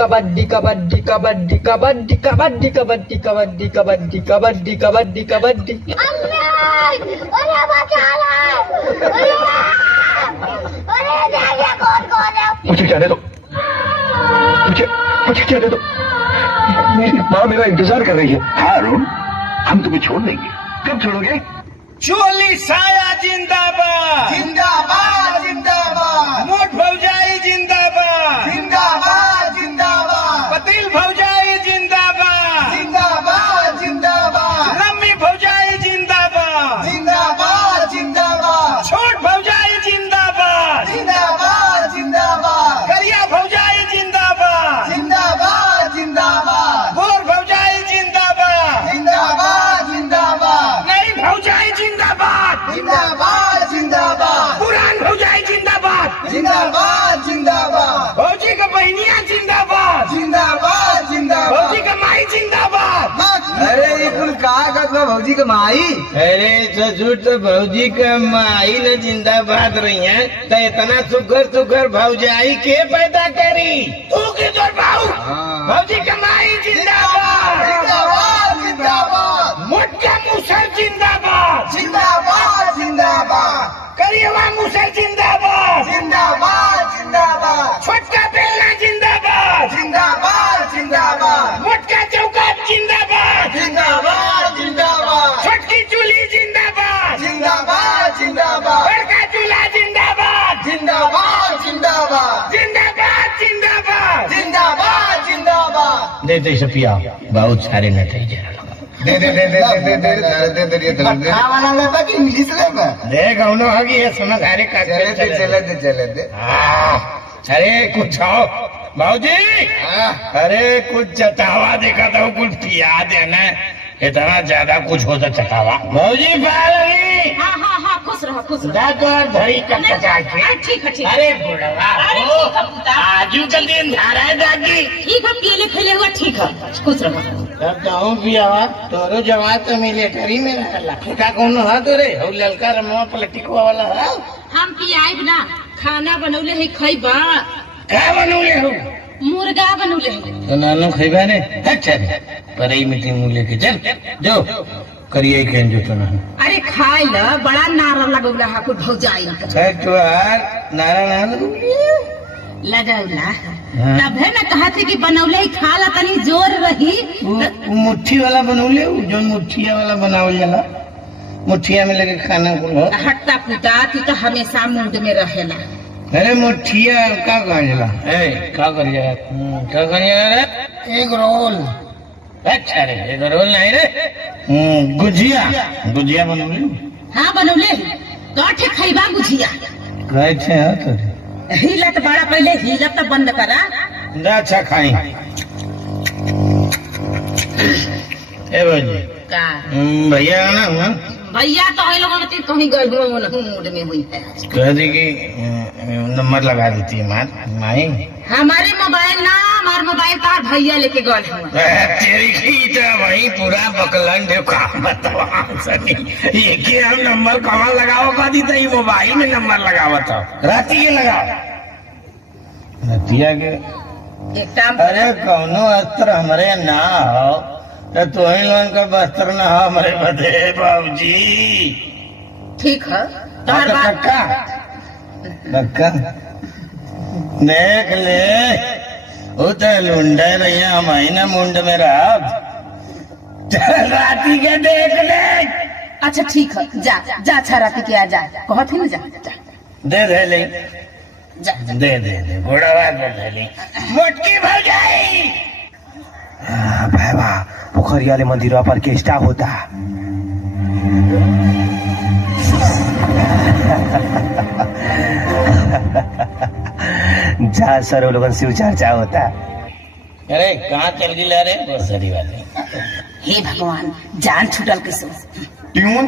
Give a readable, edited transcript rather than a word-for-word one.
कबड्डी कबड्डी कबड्डी कबड्डी कबड्डी कबड्डी कबड्डी कबड्डी कबड्डी कबड्डी कबड्डी। मुझे जाने दो, मुझे जाने दो। मेरी माँ मेरा इंतजार कर रही है। हाँ अरुण, हम तुम्हें छोड़ देंगे। कब छोड़ोगे? चोली साया जिंदाबाद जिंदाबाद जिंदाबाद मोट भौजाई जिंदाबाद जिंदाबाद जिंदाबाद पतील भौजाई जिंदाबाद जिंदाबाद जिंदाबाद लम्बी भौजाई जिंदाबाद जिंदाबाद जिंदाबाद छोट भौजाई जिंदाबाद जिंदाबाद जिंदाबाद करिया भौजाई जिंदाबाद जिंदाबाद जिंदाबाद गोर भौजाई जिंदाबाद जिंदाबाद जिंदाबाद नई भौजाई जिंदाबाद जिंदाबाद जिंदाबाद पुरान भौजाई जिंदाबाद जिंदाबाद जिंदाबाद भौजी का बहनिया जिंदाबाद जिंदाबाद जिंदाबाद भौजी का माई जिंदाबाद। अरे ये कुल कहा का भौजी का माई। अरे ससुर तो भौजी का माई ने जिंदाबाद रही है तो इतना सुगर सुगर भौजाई के पैदा करी तू किधर भाऊ भौजी का माई जिंदाबाद जिंदाबाद जिंदाबाद मोटका मुसर जिंदाबाद जिंदाबाद जिंदाबाद करियवा मुसर जिंदाबाद जिंदाबाद जिंदाबाद छोटका बेलना जिंदाबाद जिंदाबाद जिंदाबाद मोटका चौका जिंदाबाद जिंदाबाद जिंदाबाद छोटकी चूल्ही जिंदाबाद जिंदाबाद जिंदाबाद बड़का चूल्हा जिंदाबाद जिंदाबाद जिंदाबाद जिंदाबाद जिंदाबाद जिंदाबाद जिंदाबाद। दे दे सपिया बहुत सारे न થઈ જાય दे दे दे दे दे दे दे दे दे दे खाना लेता कि इंग्लिश लेता। दे गाउनो हगी है समझ आरे का चले दे अरे कुछ आओ भाऊजी अरे कुछ चटावा देखा था कुछ पिया देना इतना ज्यादा कुछ होता चटावा भाऊजी पालगी। हाँ हाँ हाँ खुश रहो खुश रहो। दादर धरी कब चटा के ठीक है ठीक है। अरे बुढ़वा अरे ठीक है पुता। आजू का दिन धारा है दादी ठीक है पीले खेले हुआ ठीक है खुश रहो। तब जाऊं पिया तोरो जवाब तो मिलिट्री में रहला का कौन हा तोरे हो ललका रमवा पलटिकवा वाला है हम पियाइब ना खाना बनौले है खइबा का बनौले हो मुर्गा बनौले है। तो नानो खइबा ने अच्छा पर ई मीटिंग मु लेके चल जो करिए केन जो तो ना अरे खाए ल बड़ा नारा लगौला है कुल भौजाई है तो यार नारायण लगौला तब है ना कहा थे कि बनौले ही खा ला तनी जोर रही। मुट्ठी वाला बनौले जो मुट्ठिया वाला बनावल जाला मुट्ठिया में लगे खाना कुल हो हट्टा पुता तू तो हमेशा मूड में रहेला। अरे मुट्ठिया का कहा जाला ए का करिएगा क्या करिएगा रे एक रोल। अच्छा रे एक रोल नहीं रे गुजिया गुजिया बनौले हाँ बनौले काठे खइबा गुजिया कहे छे हो तो हिलत बड़ा पहले हिलत तो बंद करा। अच्छा खाई ए भाजी का भैया ना भैया तो है लोगों ने कहीं गए मूड में हुई है। कह दी कि नंबर लगा देती है माई हमारे मोबाइल ना हमारे मोबाइल तो भैया लेके गए तेरी की तो वही पूरा बकलन दे काम बतावा सनी ये के हम नंबर कहाँ लगाओ का दी तो मोबाइल में नंबर लगावा था राती के लगाओ रतिया के एक टाइम अरे कौनो अस्त्र हमारे ना हो तो तुम लोगन का वस्त्र ना हो हमारे बदे बाबूजी ठीक है तो कक्का कक्का देख ले वो तो लुंडा रही महीना मुंड में रहा राती के देख ले। अच्छा ठीक है जा जा अच्छा राती के आ जा बहुत ही ना जा दे दे ले जा दे दे दे घोड़ा बात दे ले मोटकी भर जाई भाई पोखरियाले मंदिर पर केष्टा होता। जहाँ सर लोगन शिव चर्चा होता। अरे कहाँ चल गई रे बहुत सारी बात है। हे भगवान जान छूटल किसो ट्यून